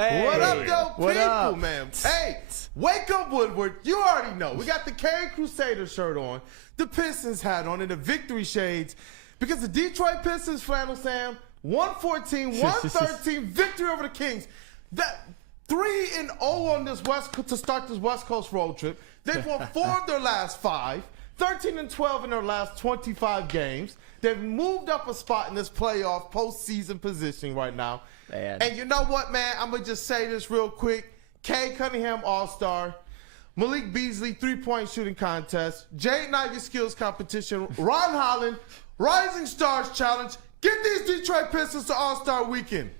Hey, what up, yo, what people, up? man? Hey, Wake Up Woodward. You already know. We got the Cade Crusader shirt on, the Pistons hat on, and the victory shades. Because the Detroit Pistons, Flannel Sam, 114-113 victory over the Kings. That 3-0 on this to start this West Coast road trip. They've won 4 of their last 5, 13-12 in their last 25 games. They've moved up a spot in this playoff postseason position right now. Man. And you know what, man? I'm going to just say this real quick. Cade Cunningham, All-Star. Malik Beasley, 3-point shooting contest. Jaden Ivy skills competition. Ron Holland, Rising Stars Challenge. Get these Detroit Pistons to All-Star Weekend.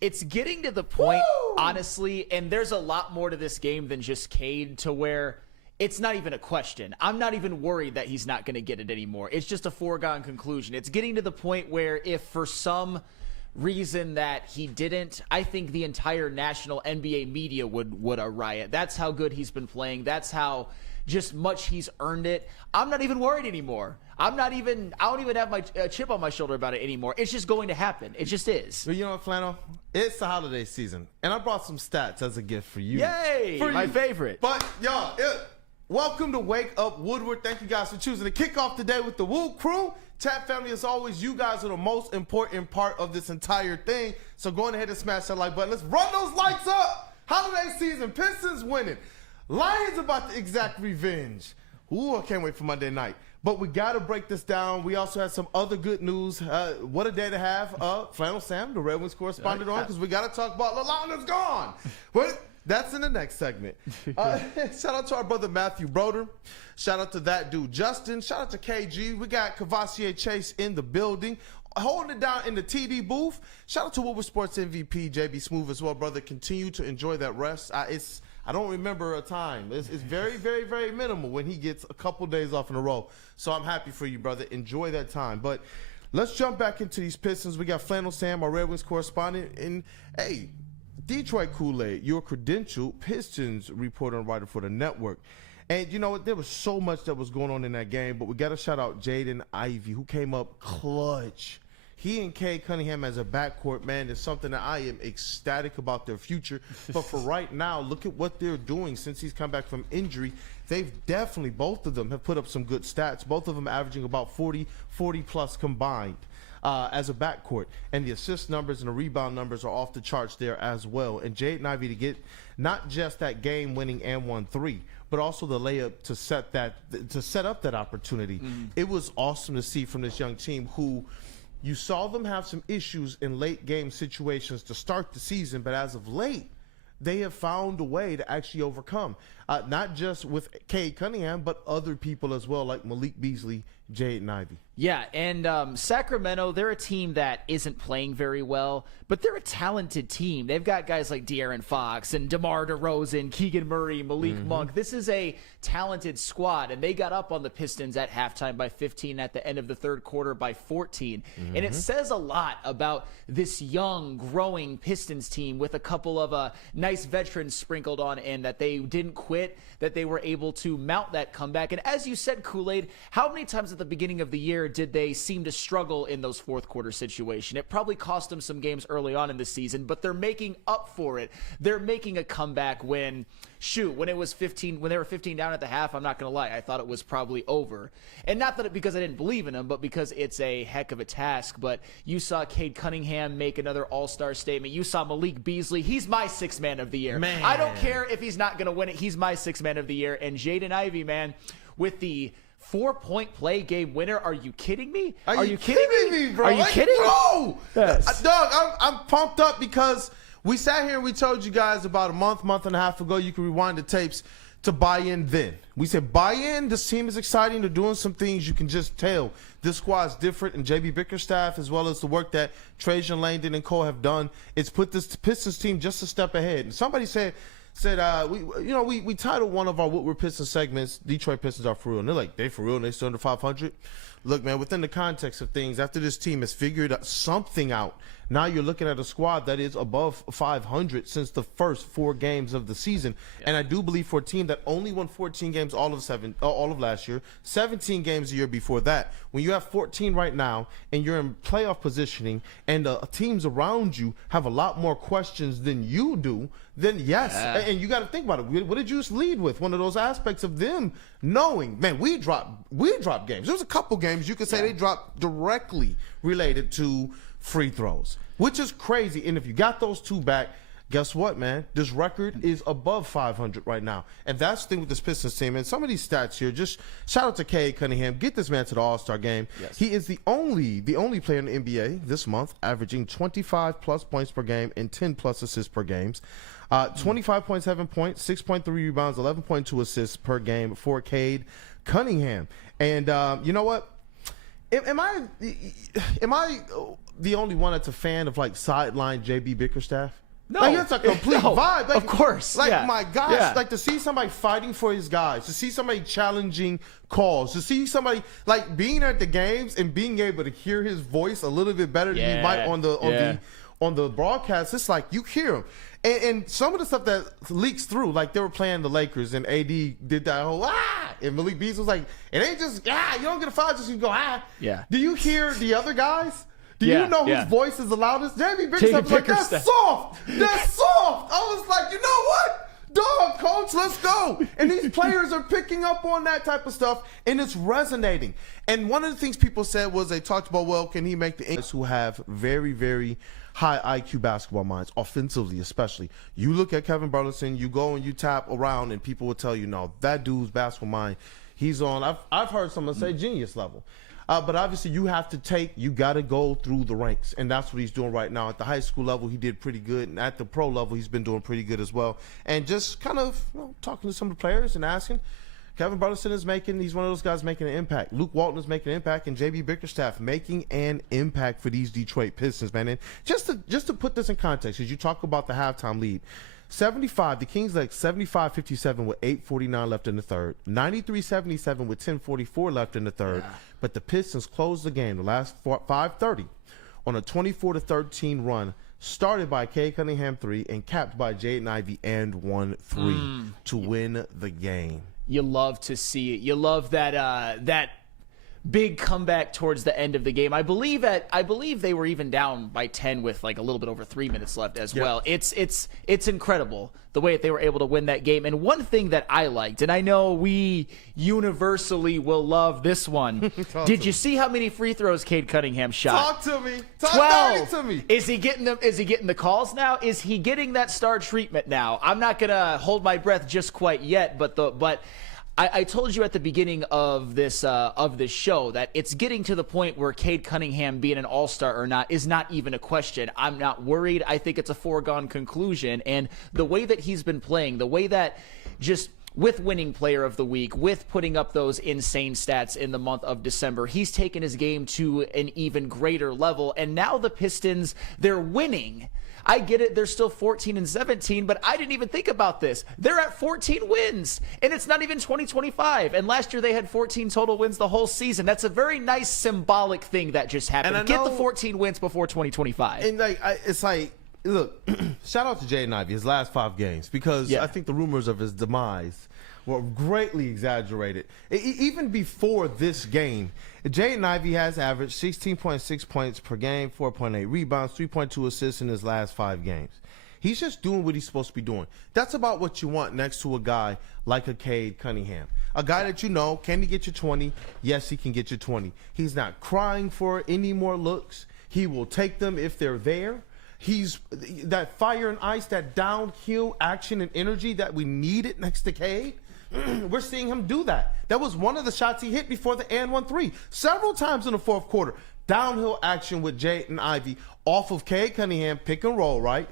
It's getting to the point, Woo! honestly, and there's a lot more to this game than just Cade, to where it's not even a question. I'm not even worried that he's not going to get it anymore. It's just a foregone conclusion. It's getting to the point where if for some reason that he didn't, I think the entire national NBA media would riot. That's how good he's been playing. That's how just much he's earned it. I'm not even worried anymore. I don't even have my chip on my shoulder about it anymore. It's just going to happen. It just is. But you know what, Flannel? It's the holiday season, and I brought some stats as a gift for you. Yay! My favorite. But, y'all, welcome to Wake Up Woodward. Thank you guys for choosing to kick off the day with the Woo Crew. Chat family, as always, you guys are the most important part of this entire thing. So go ahead and smash that like button. Let's run those lights up. Holiday season, Pistons winning. Lions about to exact revenge. Ooh, I can't wait for Monday night. But we got to break this down. We also had some other good news. What a day to have Flannel Sam, the Red Wings correspondent, on, because we got to talk about Lalana's gone. But that's in the next segment. Shout out to our brother Matt Broder. Shout out to that dude Justin. Shout out to KG. We got Cavassier Chase in the building, holding it down in the TD booth. Shout out to Woodward Sports MVP JB Smooth as well, brother. Continue to enjoy that rest. I don't remember a time. It's very, very, very minimal when he gets a couple days off in a row. So I'm happy for you, brother. Enjoy that time. But let's jump back into these Pistons. We got Flannel Sam, our Red Wings correspondent, and hey, Detroit Kool-Aid, your credentialed Pistons reporter and writer for the network. And you know what? There was so much that was going on in that game, but we got to shout out Jaden Ivy, who came up clutch. He and Cade Cunningham as a backcourt, man, is something that I am ecstatic about their future. But for right now, look at what they're doing since he's come back from injury. They've definitely, both of them have put up some good stats. Both of them averaging about 40-plus combined as a backcourt. And the assist numbers and the rebound numbers are off the charts there as well. And Jaden Ivy to get not just that game-winning and 1-3, but also the layup to set up that opportunity. It was awesome to see from this young team who – you saw them have some issues in late game situations to start the season, but as of late, they have found a way to actually overcome. Not just with Cade Cunningham, but other people as well, like Malik Beasley, Jaden Ivy. Yeah, and Sacramento, they're a team that isn't playing very well, but they're a talented team. They've got guys like De'Aaron Fox and DeMar DeRozan, Keegan Murray, Malik Monk. This is a talented squad, and they got up on the Pistons at halftime by 15, at the end of the third quarter by 14. And it says a lot about this young, growing Pistons team with a couple of nice veterans sprinkled on in, that they didn't quit, that they were able to mount that comeback. And as you said, Kool-Aid, how many times at the beginning of the year did they seem to struggle in those fourth quarter situation? It probably cost them some games early on in the season, but they're making up for it. They're making a comeback when it was 15, when they were 15 down at the half. I'm not going to lie, I thought it was probably over. And not that because I didn't believe in them, but because it's a heck of a task. But you saw Cade Cunningham make another all-star statement. You saw Malik Beasley. He's my sixth man of the year. Man. I don't care if he's not going to win it. He's my sixth man of the year. And Jaden Ivy, man, with the 4-point play game winner. Are you kidding me? Are you kidding me, bro? Are you kidding? Bro! Yes. Dog, I'm pumped up because we sat here and we told you guys about a month and a half ago, you can rewind the tapes to buy in then. We said, buy in. This team is exciting. They're doing some things you can just tell. This squad's different, and JB Bickerstaff, as well as the work that Trajan Langdon and Cole have done, it's put this Pistons team just a step ahead. And somebody said we titled one of our Woodward Pistons segments, Detroit Pistons are for real. And they're like, they for real and they still under 500? look, man, within the context of things, after this team has figured something out, now you're looking at a squad that is above 500 since the first 4 games of the season. Yeah. And I do believe for a team that only won 14 games all of last year, 17 games the year before that, when you have 14 right now and you're in playoff positioning and the teams around you have a lot more questions than you do, then yes. Yeah. And you got to think about it. What did you just lead with? One of those aspects of them knowing, man, we dropped games. There was a couple games you could say they dropped directly related to free throws, which is crazy. And if you got those 2 back, guess what, man? This record is above 500 right now. And that's the thing with this Pistons team. And some of these stats here, just shout out to Cade Cunningham. Get this man to the All-Star game. Yes. He is the only player in the NBA this month averaging 25-plus points per game and 10-plus assists per game. 25.7 points, 6.3 rebounds, 11.2 assists per game for Cade Cunningham. And you know what? Am I the only one that's a fan of like sideline JB Bickerstaff? No, like it's a complete vibe. Like, of course, like my gosh, like to see somebody fighting for his guys, to see somebody challenging calls, to see somebody like being at the games and being able to hear his voice a little bit better than you might on the broadcast. It's like you hear him. And some of the stuff that leaks through, like they were playing the Lakers and AD did that whole and Malik Beasley was like, it ain't just you don't get a foul, just you go Yeah. Do you hear the other guys? Do you know whose voice is the loudest? Jamie Bickerstaff was like, that's soft. That's soft. I was like, you know what? Dog, coach, let's go. And these players are picking up on that type of stuff, and it's resonating. And one of the things people said was they talked about, well, can he make the English who have very, very high IQ basketball minds, offensively especially. You look at Kevin Burleson, you go and you tap around, and people will tell you, no, that dude's basketball mind, he's on, I've heard someone say genius level. But obviously you got to go through the ranks, and that's what he's doing right now. At the high school level, he did pretty good, and at the pro level, he's been doing pretty good as well. And just kind of talking to some of the players and asking, Kevin Burleson he's one of those guys making an impact. Luke Walton is making an impact, and JB Bickerstaff making an impact for these Detroit Pistons, man. And just to put this in context, as you talk about the halftime lead, the Kings led 75-57 with 8:49 left in the third, 93-77 with 10:44 left in the third, but the Pistons closed the game the last 5:30 on a 24-13 run, started by Cade Cunningham 3 and capped by Jaden Ivy and 1-3 to win the game. You love to see it. You love that big comeback towards the end of the game. I believe they were even down by 10 with like a little bit over 3 minutes left as well. It's incredible the way that they were able to win that game. And one thing that I liked, and I know we universally will love this one. Did you see how many free throws Cade Cunningham shot? Talk to me. 12. To me. Is he getting them? Is he getting the calls now? Is he getting that star treatment now? I'm not gonna hold my breath just quite yet, but I told you at the beginning of this show that it's getting to the point where Cade Cunningham being an all-star or not is not even a question. I'm not worried. I think it's a foregone conclusion. And the way that he's been playing, the way that just with winning player of the week, with putting up those insane stats in the month of December, he's taken his game to an even greater level. And now the Pistons, they're winning. I get it. They're still 14-17, but I didn't even think about this. They're at 14 wins, and it's not even 2025. And last year they had 14 total wins the whole season. That's a very nice symbolic thing that just happened. Get the 14 wins before 2025. And it's like, look, shout out to Jaden Ivy, his last 5 games, because I think the rumors of his demise were greatly exaggerated. Even before this game, Jaden Ivy has averaged 16.6 points per game, 4.8 rebounds, 3.2 assists in his last 5 games. He's just doing what he's supposed to be doing. That's about what you want next to a guy like a Cade Cunningham. A guy that can he get you 20? Yes, he can get you 20. He's not crying for any more looks. He will take them if they're there. He's that fire and ice, that downhill action and energy that we needed next to Cade. We're seeing him do that. That was one of the shots he hit before the and 1-3. Several times in the fourth quarter. Downhill action with Jaden Ivy off of Cade Cunningham, pick and roll, right?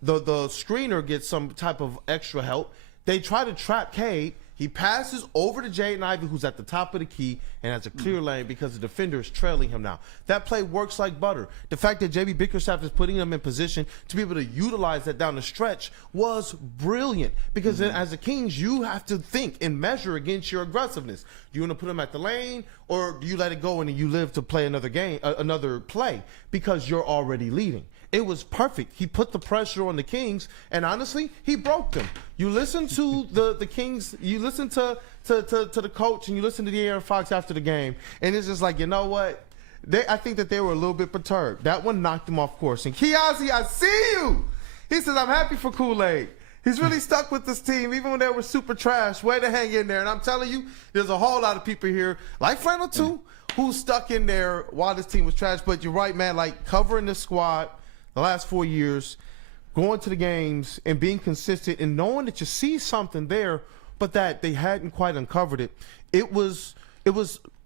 The screener gets some type of extra help. They try to trap Cade. He passes over to Cade and Ivy, who's at the top of the key and has a clear lane because the defender is trailing him now. That play works like butter. The fact that J.B. Bickerstaff is putting him in position to be able to utilize that down the stretch was brilliant because then as the Kings, you have to think and measure against your aggressiveness. Do you want to put him at the lane or do you let it go and you live to play another game, another play because you're already leading? It was perfect. He put the pressure on the Kings, and honestly, he broke them. You listen to the Kings, you listen to the coach, and you listen to De'Aaron Fox after the game, and it's just like, you know what? I think that they were a little bit perturbed. That one knocked them off course. And Kiazi, I see you. He says, I'm happy for Kool-Aid. He's really stuck with this team, even when they were super trash. Way to hang in there. And I'm telling you, there's a whole lot of people here, like Flannel too, who stuck in there while this team was trash. But you're right, man, like covering this squad the last 4 years, going to the games and being consistent and knowing that you see something there, but that they hadn't quite uncovered it. It was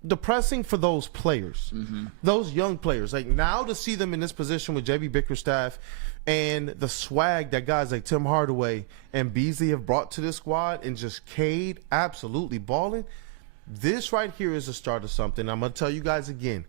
depressing for those players, those young players. Like now to see them in this position with J.B. Bickerstaff and the swag that guys like Tim Hardaway and Beasley have brought to this squad and just Cade absolutely balling. This right here is the start of something. I'm going to tell you guys again.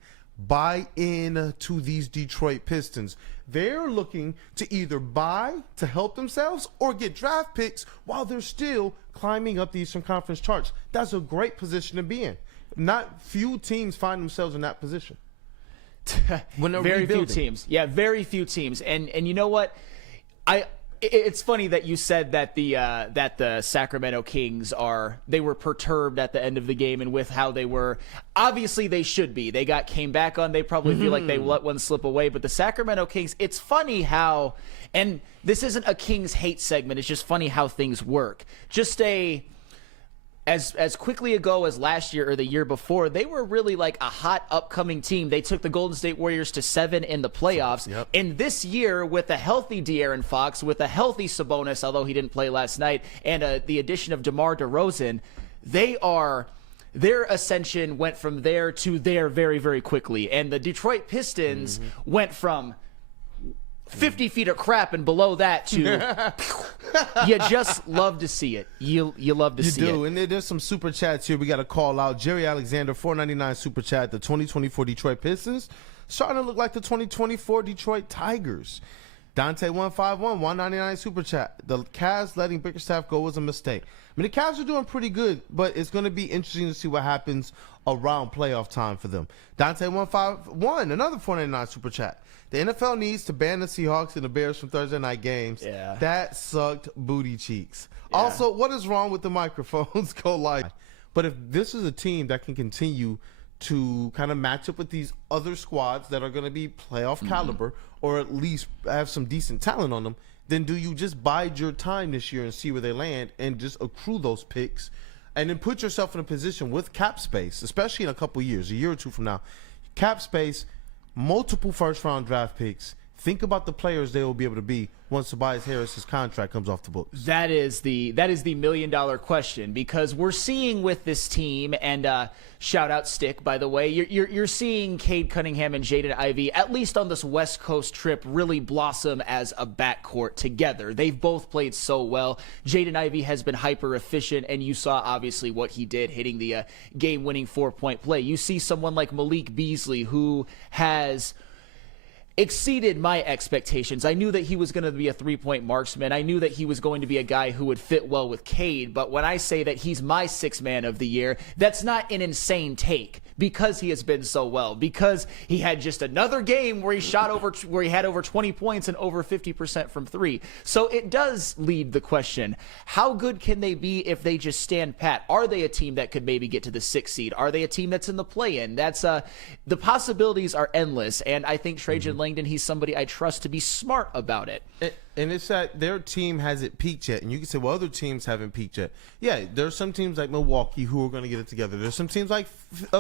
Buy in to these Detroit Pistons. They're looking to either buy to help themselves or get draft picks while they're still climbing up the Eastern Conference charts. That's a great position to be in. Not few teams find themselves in that position. When they're very rebuilding. Few teams. Yeah, very few teams. And you know what? It's funny that you said that the Sacramento Kings they were perturbed at the end of the game and with how they were. Obviously, they should be. They came back on. They probably feel like they let one slip away. But the Sacramento Kings, it's funny how, and this isn't a Kings hate segment. It's just funny how things work. Just as quickly ago as last year or the year before, they were really like a hot upcoming team. They took the Golden State Warriors to 7 in the playoffs. Yep. And this year, with a healthy De'Aaron Fox, with a healthy Sabonis, although he didn't play last night, and the addition of DeMar DeRozan, their ascension went from there to there very, very quickly. And the Detroit Pistons went from 50 feet of crap and below that to you just love to see it. You love to see it. You do. And there's some super chats here we got to call out. Jerry Alexander, $4.99 super chat. The 2024 Detroit Pistons starting to look like the 2024 Detroit Tigers. Dante 151, $1.99 super chat. The Cavs letting Bickerstaff go was a mistake. I mean, the Cavs are doing pretty good, but it's going to be interesting to see what happens around playoff time for them. Dante 151, another $4.99 super chat. The NFL needs to ban the Seahawks and the Bears from Thursday night games. Yeah. That sucked booty cheeks. Yeah. Also, what is wrong with the microphones? Go live. But if this is a team that can continue to kind of match up with these other squads that are going to be playoff caliber or at least have some decent talent on them, then do you just bide your time this year and see where they land and just accrue those picks and then put yourself in a position with cap space, especially in a couple years, a year or two from now, cap space, multiple first-round draft picks. Think about the players they will be able to be once Tobias Harris's contract comes off the books. That is the $1 million question, because we're seeing with this team, and shout out Stick, by the way, you're seeing Cade Cunningham and Jaden Ivy, at least on this West Coast trip, really blossom as a backcourt together. They've both played so well. Jaden Ivy has been hyper efficient, and you saw obviously what he did, hitting the game-winning 4-point play. You see someone like Malik Beasley, who has exceeded my expectations. I knew that he was going to be a three-point marksman. I knew that he was going to be a guy who would fit well with Cade. But when I say that he's my sixth man of the year, that's not an insane take, because he has been so well, because he had just another game where he had over 20 points and over 50% from three. So it does lead the question, how good can they be if they just stand pat? Are they a team that could maybe get to the 6th seed? Are they a team that's in the play-in? That's the possibilities are endless, and I think Trajan Langdon, he's somebody I trust to be smart about it. And it's that their team hasn't peaked yet. And you can say, well, other teams haven't peaked yet. Yeah, there's some teams like Milwaukee who are going to get it together. There's some teams like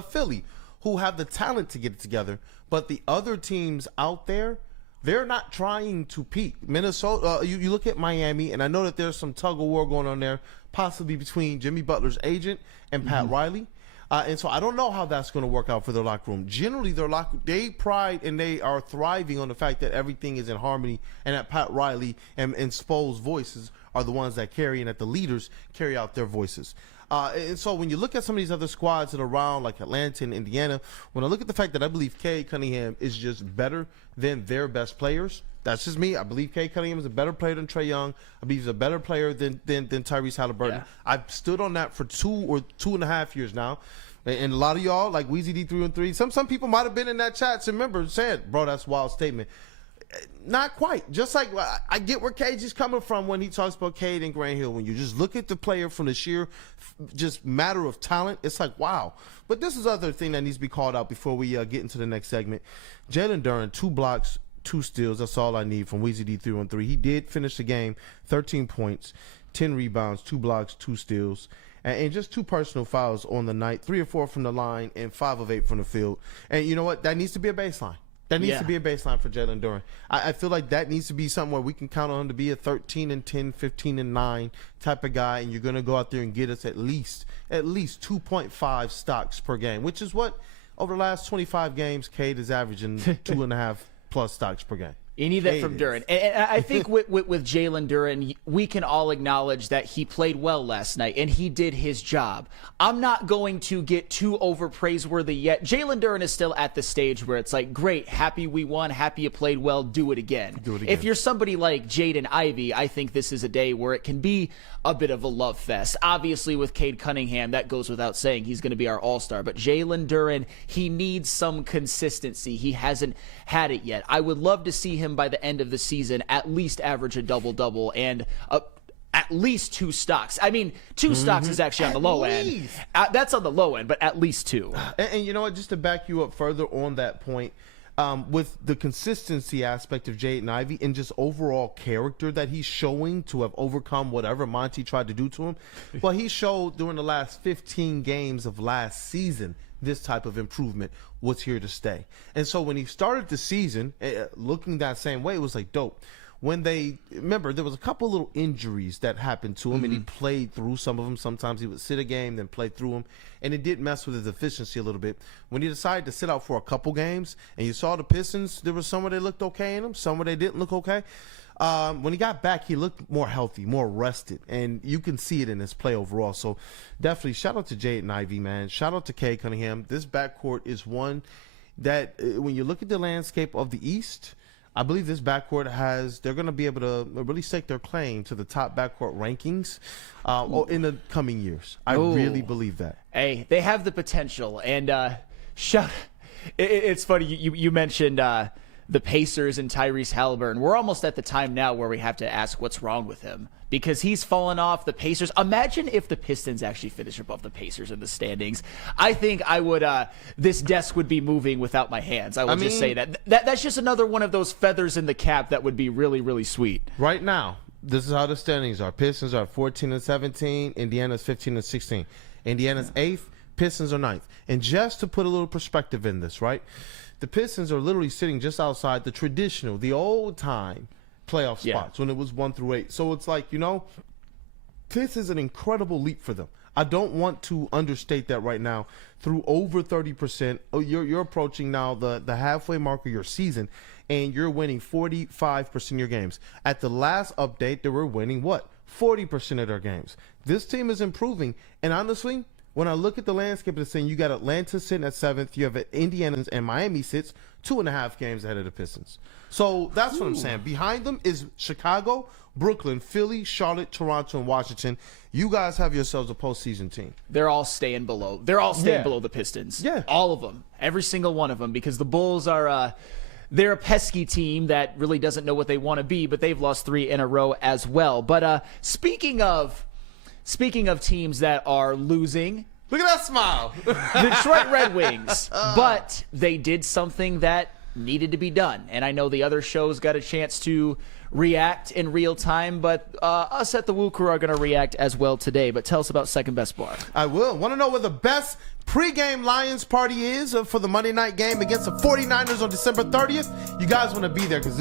Philly who have the talent to get it together. But the other teams out there, they're not trying to peak. Minnesota, you look at Miami, and I know that there's some tug-of-war going on there, possibly between Jimmy Butler's agent and Pat Riley. And so I don't know how that's going to work out for their locker room. Generally, they pride and they are thriving on the fact that everything is in harmony and that Pat Riley and Spo's voices are the ones that carry and that the leaders carry out their voices. And so when you look at some of these other squads that are around, like Atlanta and Indiana, when I look at the fact that I believe Cade Cunningham is just better than their best players, that's just me. I believe Cade Cunningham is a better player than Trae Young. I believe he's a better player than Tyrese Halliburton. Yeah. I've stood on that for 2 or 2.5 years now. And a lot of y'all, like Weezy D313, some people might have been in that chat. So remember, said, bro, that's a wild statement. Not quite. Just like I get where Cage is coming from when he talks about Cade and Grant Hill. When you just look at the player from the sheer just matter of talent, it's like, wow. But this is other thing that needs to be called out before we get into the next segment. Jalen Duren, 2 blocks, 2 steals. That's all I need from Weezy D313. He did finish the game, 13 points, 10 rebounds, 2 blocks, 2 steals. And just 2 personal fouls on the night, 3 or 4 from the line and 5 of 8 from the field. And you know what? That needs to be a baseline. That needs to be a baseline for Jalen Duren. I feel like that needs to be something where we can count on him to be a 13-10, 15-9 type of guy, and you're going to go out there and get us at least 2.5 stocks per game, which is what over the last 25 games, Cade is averaging 2.5 plus stocks per game. You need that from Duren. And I think with Jalen Duren, we can all acknowledge that he played well last night, and he did his job. I'm not going to get too over praiseworthy yet. Jalen Duren is still at the stage where it's like, great, happy we won, happy you played well, do it again. If you're somebody like Cade and Ivy, I think this is a day where it can be a bit of a love fest. Obviously, with Cade Cunningham, that goes without saying. He's going to be our all-star. But Jalen Duren, he needs some consistency. He hasn't had it yet. I would love to see him by the end of the season at least average a double-double and at least 2 stocks. I mean, 2 stocks is actually on the low end. That's on the low end, but at least 2. And you know what? Just to back you up further on that point, with the consistency aspect of Jaden Ivy and just overall character that he's showing to have overcome whatever Monty tried to do to him, well, he showed during the last 15 games of last season this type of improvement was here to stay. And so when he started the season, looking that same way, it was like dope. When they remember, there was a couple little injuries that happened to him, and he played through some of them. Sometimes he would sit a game, then play through them, and it did mess with his efficiency a little bit. When he decided to sit out for a couple games, and you saw the Pistons, there was somewhere they looked okay in them, somewhere they didn't look okay. When he got back, he looked more healthy, more rested, and you can see it in his play overall. So definitely shout out to Jaden Ivy, man. Shout out to Cade Cunningham. This backcourt is one that when you look at the landscape of the East, I believe this backcourt they're going to be able to really stake their claim to the top backcourt rankings in the coming years. I really believe that. Hey, they have the potential. And it's funny, you mentioned the Pacers and Tyrese Halliburton. We're almost at the time now where we have to ask what's wrong with him, because he's fallen off. The Pacers, imagine if the Pistons actually finish above the Pacers in the standings. I think I would this desk would be moving without my hands. I would just say that's just another one of those feathers in the cap that would be really, really sweet. Right now, this is how the standings are. Pistons are 14-17, Indiana's 15-16. Indiana's 8th, Pistons are 9th. And just to put a little perspective in this, right? The Pistons are literally sitting just outside the traditional, the old time playoff spots when it was 1 through 8. So it's like, this is an incredible leap for them. I don't want to understate that right now. Through over 30%, you're approaching now the halfway mark of your season, and you're winning 45% of your games. At the last update, they were winning 40% of their games. This team is improving, and honestly, when I look at the landscape of the scene, you got Atlanta sitting at 7th. You have Indiana and Miami sits 2.5 games ahead of the Pistons. So that's what I'm saying. Behind them is Chicago, Brooklyn, Philly, Charlotte, Toronto, and Washington. You guys have yourselves a postseason team. They're all staying below. They're all staying below the Pistons. Yeah. All of them. Every single one of them, because the Bulls are they're a pesky team that really doesn't know what they want to be, but they've lost 3 in a row as well. But speaking of teams that are losing, look at that smile. Detroit Red Wings. But they did something that needed to be done. And I know the other shows got a chance to react in real time, but us at the Woo Crew are going to react as well today. But tell us about Second Best Bar. I will. Want to know where the best pregame Lions party is for the Monday night game against the 49ers on December 30th? You guys want to be there because